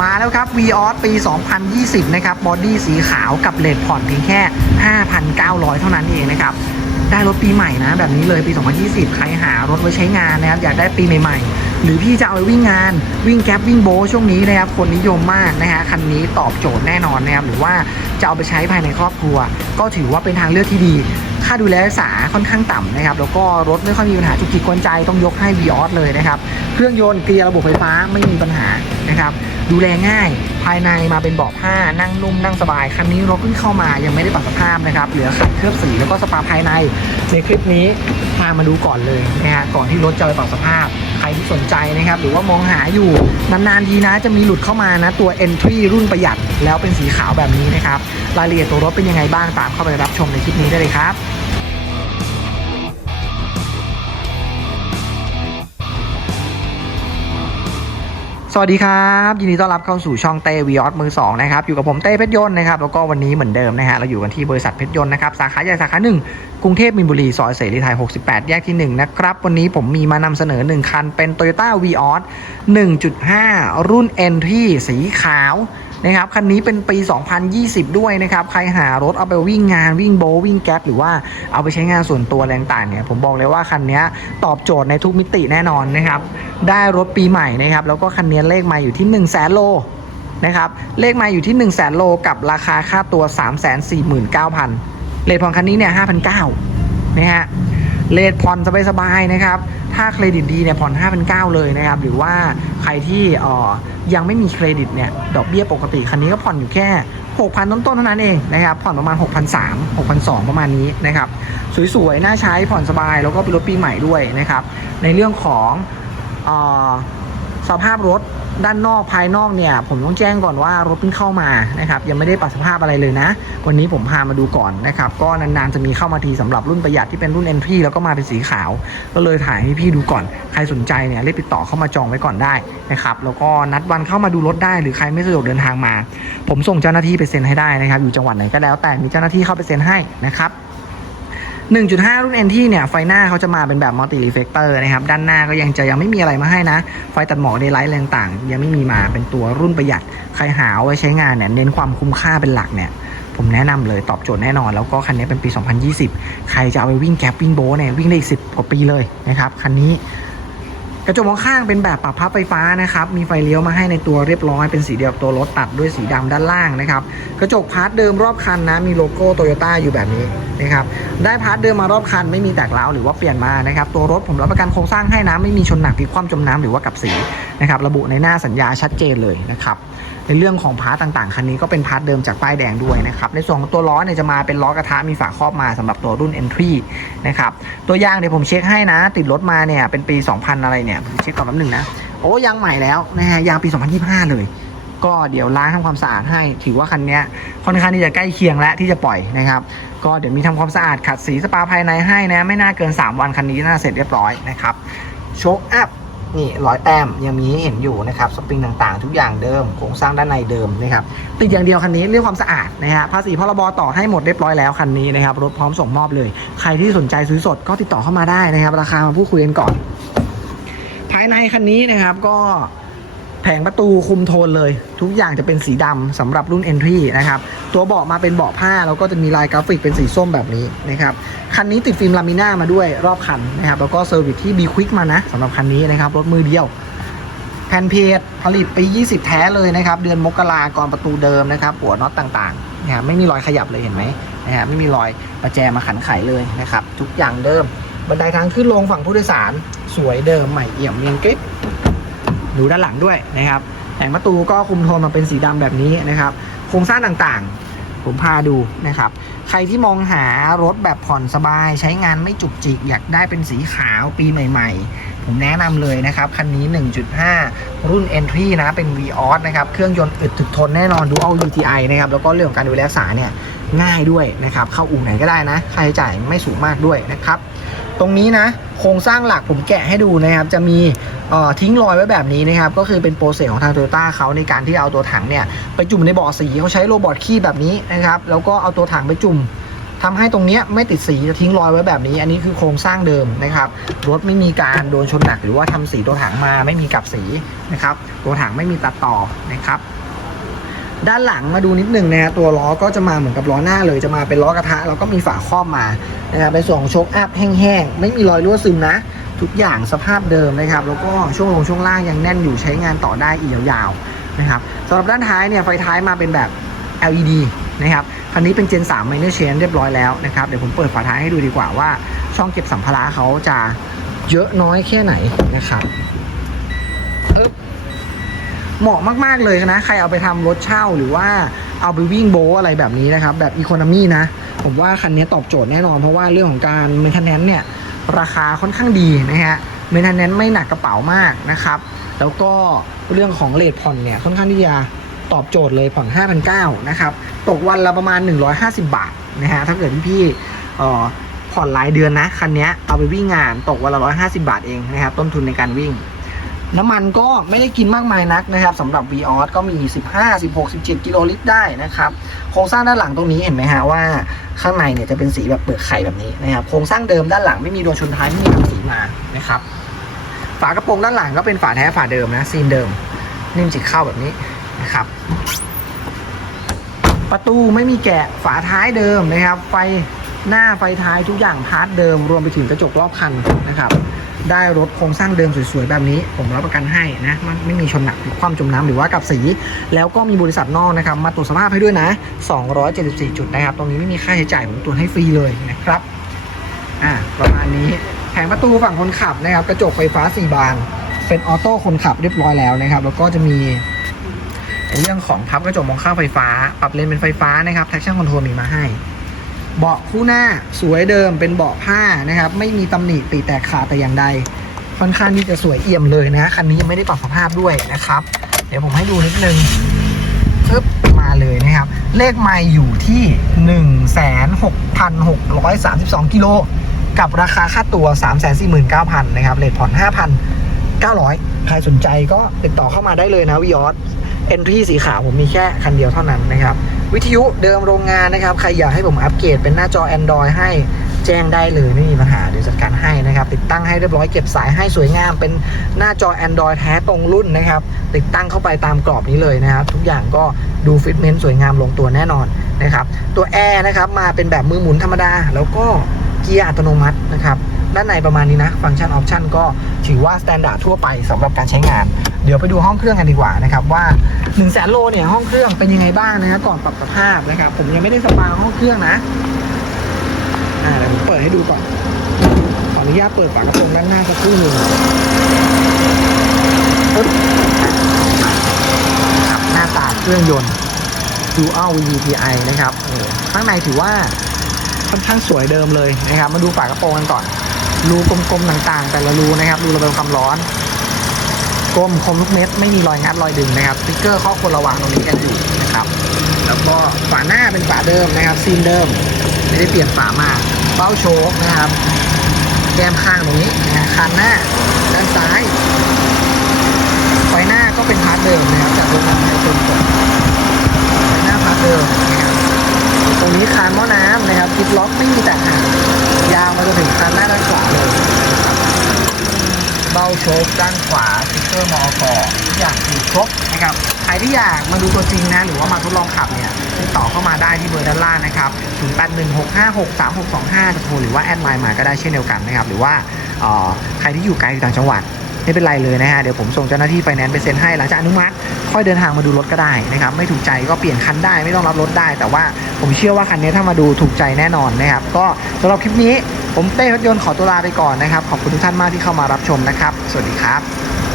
มาแล้วครับ v ีออปี 2020 นะครับบอดี้สีขาวกับเลดผ่อนเพียงแค่ 5,900 เท่านั้นเองนะครับ ได้รถปีใหม่นะ แบบนี้เลยปี 2020 ใครหารถไว้ใช้งานนะครับ อยากได้ปีใหม่ๆ หรือพี่จะเอาไปวิ่งงานวิ่งแก๊ปวิ่งโบช่วงนี้นะครับคนนิยมมากนะฮะคันนี้ตอบโจทย์แน่นอนนะครับหรือว่าจะเอาไปใช้ภายในครอบครัว ก็ถือว่าเป็นทางเลือกที่ดี ค่าดูแลรักษาค่อนข้างต่ำนะครับแล้วก็รถไม่ค่อยมีปัญหาจุกจิกกวนใจต้องยกให้ v ีออเลยนะครับเครื่องยนต์เกียร์ระบบไฟฟ้าไม่มีปัญหานะครับดูแลง่ายภายในมาเป็นเบาะผ้านั่งนุ่มนั่งสบายคันนี้รถเพิ่งเข้ามายังไม่ได้ปรับสภาพนะครับเหลือขัดเคลือบสีแล้วก็สปาภายในในคลิปนี้พามาดูก่อนเลยนะฮะก่อนที่รถจะไปปรับสภาพ รที่สนใจนะครับหรือว่ามองหาอยู่นานๆทีนะจะมีหลุดเข้ามานะตัว Entry รุ่นประหยัดแล้วเป็นสีขาวแบบนี้นะครับรายละเอียดตัวรถเป็นยังไงบ้างตามเข้าไปรับชมในคลิปนี้ได้เลยครับ สวัสดีครับ ยินดีต้อนรับเข้าสู่ช่องเต้วีออสมือสองนะครับอยู่กับผมเต้เพชรยนต์นะครับแล้วก็วันนี้เหมือนเดิมนะฮะเราอยู่กันที่บริษัทเพชรยนต์นะครับสาขาใหญ่สาขาหนึ่งกรุงเทพมินบุรีซอยเสรีไทย 68 แยกที่ 1 นะครับ วันนี้ผมมีมานำเสนอ 1 คันเป็น Toyota v ีออส1.5 รุ่น Entry สีขาว นะครับคันนี้เป็นปี 2020 ด้วยนะครับ ใครหารถเอาไปวิ่งงานวิ่งโบวิ่งแก๊ปหรือว่าเอาไปใช้งานส่วนตัวอะไรต่างเนี่ยผมบอกเลยว่าคันนี้ตอบโจทย์ในทุกมิติแน่นอนนะครับ ได้รถปีใหม่นะครับ แล้วก็คันนี้เลขมาอยู่ที่ 1 0 0 0 0แสนโลนะครับ เลขมาอยู่ที่ 1 0 0 0 0แสนโลกับราคาค่าตัว 3 4 9 0 0 0เลทผ่อนคันนี้เนี่ย5,900นะฮะ เลทผ่อนสบายๆนะครับ ถ้าเครดิตดีเนี่ยผ่อน5,900เลยนะครับ หรือว่าใครที่อ่อยังไม่มีเครดิตเนี่ย ดอกเบี้ยปกติคันนี้ก็ผ่อนอยู่แค่ 6,000 ต้นๆเท่านั้นเองนะครับ ผ่อนประมาณ6,300 6,200ประมาณนี้นะครับ สวยๆ น่าใช้ผ่อนสบาย แล้วก็เป็นรถปีใหม่ด้วยนะครับ ในเรื่องของออสภาพรถ ด้านนอกภายนอกเนี่ย ผมต้องแจ้งก่อนว่ารถเพิ่งเข้ามานะครับยังไม่ได้ปรับสภาพอะไรเลยนะ วันนี้ผมพามาดูก่อนนะครับ ก็นานๆจะมีเข้ามาทีสำหรับรุ่นประหยัดที่เป็นรุ่น Entry แล้วก็มาเป็นสีขาว ก็เลยถ่ายให้พี่ดูก่อน ใครสนใจเนี่ยรีบติดต่อเข้ามาจองไว้ก่อนได้นะครับแล้วก็นัดวันเข้ามาดูรถได้ หรือใครไม่สะดวกเดินทางมา ผมส่งเจ้าหน้าที่ไปเซ็นให้ได้นะครับอยู่จังหวัดไหนก็แล้วแต่มีเจ้าหน้าที่เข้าไปเซ็นให้นะครับ 1.5 รุ่น NT เนี่ย ไฟหน้าเขาจะมาเป็นแบบมัลติรีเฟกเตอร์นะครับ ด้านหน้าก็ยังจะยังไม่มีอะไรมาให้นะ ไฟตัดหมอกในไลท์แรงต่าง ยังไม่มีมาเป็นตัวรุ่นประหยัด ใครหาเอาไว้ใช้งานเนี่ย เน้นความคุ้มค่าเป็นหลักเนี่ย ผมแนะนำเลยตอบโจทย์แน่นอน แล้วก็คันนี้เป็นปี 2020 ใครจะเอาไปวิ่งแก๊ปวิ่งโบเนี่ยวิ่งได้อีก 10 กว่าปีเลยนะครับ คันนี้ กระจกมองข้างเป็นแบบปรับพับไฟฟ้านะครับ มีไฟเลี้ยวมาให้ในตัวเรียบร้อย เป็นสีเดียวกับตัวรถตัดด้วยสีดำด้านล่างนะครับ กระจกพาร์ทเดิมรอบคันนะ มีโลโก้โตโยต้าอยู่แบบนี้นะครับ ได้พาร์ทเดิมมารอบคันไม่มีแตกร้าวหรือว่าเปลี่ยนมานะครับ ตัวรถผมรับประกันโครงสร้างให้นะไม่มีชนหนักพลิกคว่ำจมน้ำหรือว่ากับสีนะครับ ระบุในหน้าสัญญาชัดเจนเลยนะครับ ในเรื่องของพาร์ทต่างๆ คันนี้ก็เป็นพาร์ทเดิมจากป้ายแดงด้วยนะครับ ในส่วนของตัวล้อเนี่ยจะมาเป็นล้อกระทะมีฝาครอบมาสำหรับตัวรุ่น Entry นะครับ ตัวยางเดี๋ยวผมเช็คให้นะ ติดรถมาเนี่ยเป็นปี 2000 อะไรเนี่ยผมเช็คก่อนแป๊บหนึงนะ โอ้ยางใหม่แล้วนะฮะยางปี 2025 เลย ก็เดี๋ยวล้างทำความสะอาดให้ ถือว่าคันนี้ค่อนข้างที่จะใกล้เคียงและที่จะปล่อยนะครับ ก็เดี๋ยวมีทำความสะอาดขัดสีสปาภายในให้นะ ไม่น่าเกิน 3 วันคันนี้น่าเสร็จเรียบร้อยนะครับโชคอัพนี่ร้อยแต้มยังมีให้เห็นอยู่นะครับสปริงต่างๆ ทุกอย่างเดิมโครงสร้างด้านในเดิมนะครับติดอย่างเดียวคันนี้เรื่องความสะอาดนะฮะภาษีพรบต่อให้หมดเรียบร้อยแล้วคันนี้นะครับรถพร้อมส่งมอบเลย ใครที่สนใจซื้อสดก็ติดต่อเข้ามาได้นะครับ ราคามาพูดคุยกันก่อนายในคันนี้นะครับก็แผงประตูคุมโทนเลย ทุกอย่างจะเป็นสีดำสำหรับรุ่น Entry นะครับ ตัวเบาะมาเป็นเบาะผ้า แล้วก็จะมีลายกราฟิกเป็นสีส้มแบบนี้นะครับ คันนี้ติดฟิล์มลามิน่ามาด้วยรอบคันนะครับ แล้วก็เซอร์วิสที่ B Quick มานะสำหรับคันนี้นะครับ รถมือเดียว แผ่นเพจผลิตปี 20 แท้เลยนะครับ เดือนมกราก่อนประตูเดิมนะครับ หัวน็อตต่างๆนะครับไม่มีรอยขยับเลยเห็นไหมนะฮะไม่มีรอยประแจมาขันไขเลยนะครับ ทุกอย่างเดิม บันไดทางขึ้นลงฝั่งผู้โดยสาร สวยเดิมใหม่เอี่ยมเรียงกริบดูด้านหลังด้วยนะครับแผงประตูก็คุมโทนมาเป็นสีดำแบบนี้นะครับ โครงสร้างต่างๆ ผมพาดูนะครับ ใครที่มองหารถแบบผ่อนสบาย ใช้งานไม่จุกจิก อยากได้เป็นสีขาวปีใหม่ ๆ ผมแนะนำเลยนะครับ คันนี้ 1.5 รุ่น Entry นะ เป็น v ีออนะครับ เครื่องยนต์อึดถึกทนแน่นอนดูเอา UTI นะครับ แล้วก็เรื่องของการดูแลรักษาเนี่ยง่ายด้วยนะครับ เข้าอู่ไหนก็ได้นะ ค่าใช้จ่ายไม่สูงมากด้วยนะครับ ตรงนี้นะ โครงสร้างหลักผมแกะให้ดูนะครับ จะมีทิ้งรอยไว้แบบนี้นะครับ ก็คือเป็นโปรเซสของทางโตโยต้าเขาในการที่เอาตัวถังเนี่ยไปจุ่มในบ่อสีเขาใช้โรบอทขี้แบบนี้นะครับ แล้วก็เอาตัวถังไปจุ่ม ทำให้ตรงเนี้ยไม่ติดสีจะทิ้งรอยไว้แบบนี้ อันนี้คือโครงสร้างเดิมนะครับรถไม่มีการโดนชนหนักหรือว่าทำสีตัวถังมาไม่มีกับสีนะครับตัวถังไม่มีตัดต่อนะครับด้านหลังมาดูนิดหนึ่งนะฮะตัวล้อก็จะมาเหมือนกับล้อหน้าเลยจะมาเป็นล้อกระทะแล้วก็มีฝาครอบมานะครับในส่วนของโชคอัพแห้งๆไม่มีรอยรั่วซึมนะ ทุกอย่างสภาพเดิมนะครับ แล้วก็ช่วงลงช่วงล่างยังแน่นอยู่ใช้งานต่อได้อีกยาวๆนะครับสำหรับด้านท้ายเนี่ยไฟท้ายมาเป็นแบบ LED นะครับคันนี้เป็น Gen 3 Minor Change เรียบร้อยแล้วนะครับเดี๋ยวผมเปิดฝาท้ายให้ดูดีกว่าว่า ช่องเก็บสัมภาระเขาจะเยอะน้อยแค่ไหนนะครับเหมาะมากๆเลยนะใครเอาไปทำรถเช่าหรือว่าเอาไปวิ่งโบอะไรแบบนี้นะครับ แบบอีโคโนมี่นะ ผมว่าคันนี้ตอบโจทย์แน่นอนเพราะว่าเรื่องของการเมนเทนแนนเนี่ย ราคาค่อนข้างดีนะฮะเมนเทนแนนไม่หนักกระเป๋ามากนะครับ แล้วก็เรื่องของเลทผ่อนเนี่ยค่อนข้างที่จะ ตอบโจทย์เลยผ่อน5,900นะครับ ตกวันละประมาณ 150 บาทนะฮะ ถ้าเกิดพี่ผ่อนรายเดือนนะ คันนี้เอาไปวิ่งงานตกวันละ 150 บาทเองนะครับ ต้นทุนในการวิ่ง น้ำมันก็ไม่ได้กินมากมายนักนะครับสำหรับ v ีออก็มี 15 16 17 กิโลลิตรได้นะครับ โครงสร้างด้านหลังตรงนี้เห็นไหมฮะว่าข้างในเนี่ยจะเป็นสีแบบเปลือกไข่แบบนี้นะครับ โครงสร้างเดิมด้านหลังไม่มีโดนชนท้ายไม่มีทำสีมานะครับ ฝากระโปรงด้านหลังก็เป็นฝาแท้ฝาเดิมนะซีนเดิม นิ่มจิกเข้าแบบนี้ นะครับ ประตูไม่มีแกะฝาท้ายเดิมนะครับ ไฟหน้าไฟท้ายทุกอย่างพาร์ทเดิม รวมไปถึงกระจกรอบคันนะครับ ได้รถโครงสร้างเดิมสวยๆ แบบนี้ ผมรับประกันให้นะมันไม่มีชนหนักความจมน้ำหรือว่ากับสี แล้วก็มีบริษัทนอกนะครับ มาตรวจสภาพให้ด้วยนะ 274 จุดนะครับ ตรงนี้ไม่มีค่าใช้จ่ายผมตรวจให้ฟรีเลยนะครับอ่าประมาณนี้แผงประตูฝั่งคนขับนะครับ กระจกไฟฟ้า 4 บาน เป็นออโต้คนขับเรียบร้อยแล้วนะครับ แล้วก็จะมี เรื่องของพับกระจกมองข้างไฟฟ้า ปรับเลนเป็นไฟฟ้านะครับ traction control มีมาให้ เบาะคู่หน้าสวยเดิมเป็นเบาะผ้านะครับ ไม่มีตำหนิปีแตกขาดแต่อย่างใด ค่อนข้างที่จะสวยเอี่ยมเลยนะคันนี้ยังไม่ได้ปรับสภาพด้วยนะครับ เดี๋ยวผมให้ดูนิดนึงปึ๊บมาเลยนะครับ เลขไม่อยู่ที่ 16,632กิโลกับราคาค่าตัว 349,000นะครับเลทผ่อน5,900 ใครสนใจก็ติดต่อเข้ามาได้เลยนะวิออส เอนทรีสีขาวผมมีแค่คันเดียวเท่านั้นนะครับ วิทยุเดิมโรงงานนะครับ ใครอยากให้ผมอัปเกรดเป็นหน้าจอ Android ให้แจ้งได้เลยไม่มีปัญหาเดี๋ยวจัดการให้นะครับ ติดตั้งให้เรียบร้อยเก็บสายให้สวยงาม เป็นหน้าจอ Android แท้ตรงรุ่นนะครับ ติดตั้งเข้าไปตามกรอบนี้เลยนะครับ ทุกอย่างก็ดูฟิตเมนต์สวยงามลงตัวแน่นอนนะครับ ตัวแอร์นะครับมาเป็นแบบมือหมุนธรรมดา แล้วก็เกียร์อัตโนมัตินะครับ ด้านในประมาณนี้นะ ฟังก์ชันออปชันก็ถือว่าสแตนดาร์ดทั่วไปสำหรับการใช้งาน เดี๋ยวไปดูห้องเครื่องกันดีกว่านะครับว่า1นึ่งแสนโลเนี่ยห้องเครื่องเป็นยังไงบ้างนะครับก่อนปรับสภาพนะครับผมยังไม่ได้สปาห้องเครื่องนะอ่าเดี๋ยวผมเปิดให้ดูก่อนขออนุญาตเปิดฝากระโปรงด้านหน้าสักครู่หนึ่งปึ๊บหน้าตาเครื่องยนต์ Dual VVTi นะครับโอ้โหข้างในถือว่าค่อนข้างสวยเดิมเลยนะครับ มาดูฝากระโปรงกันก่อน รูกลมๆต่างๆ แต่ละรูนะครับรูระบายความร้อนกลมคมทุกเม็ดไม่มีรอยงัดรอยดึงนะครับสติ๊กเกอร์ข้อควรระวังตรงนี้กันอยู่นะครับ แล้วก็ฝาหน้าเป็นฝาเดิมนะครับซีนเดิม ไม่ได้เปลี่ยนฝามากเบ้าโชคนะครับ แก้มข้างตรงนี้นะคานหน้าด้านซ้ายไฟหน้าก็เป็นพาร์ทเดิมนะครับจากโรงงานไทยตรงไฟหน้าพาร์ทเดิมนะครับ ตรงนี้คานหม้อน้ำนะครับกิดล็อกไม่มีแตกหักยาวมาจนถึงคานหน้าด้านขวาเลยเบ้าโชคด้านขวาสติ๊กเกอร์มอกทุกอย่างอยู่ครบนะครับใครที่อยากมาดูตัวจริงนะหรือว่ามาทดลองขับเนี่ยติดต่อเข้ามาได้ที่เบอร์ด้านล่างนะครับ0 8 1 6 5 6 3 6 2 5จะโทรหรือว่าแอดไลน์มาก็ได้เช่นเดียวกันนะครับหรือว่าใครที่อยู่ไกลต่างจังหวัด ไม่เป็นไรเลยนะฮะเดี๋ยวผมส่งเจ้าหน้าที่ไฟแนนซ์ไปเซ็นให้หลังจากอนุมัติค่อยเดินทางมาดูรถก็ได้นะครับไม่ถูกใจก็เปลี่ยนคันได้ไม่ต้องรับรถได้ แต่ว่าผมเชื่อว่าคันนี้ถ้ามาดูถูกใจแน่นอนนะครับก็สำหรับคลิปนี้ผมเต้รถยนต์ขอตัวลาไปก่อนนะครับขอบคุณทุกท่านมากที่เข้ามารับชมนะครับ สวัสดีครับ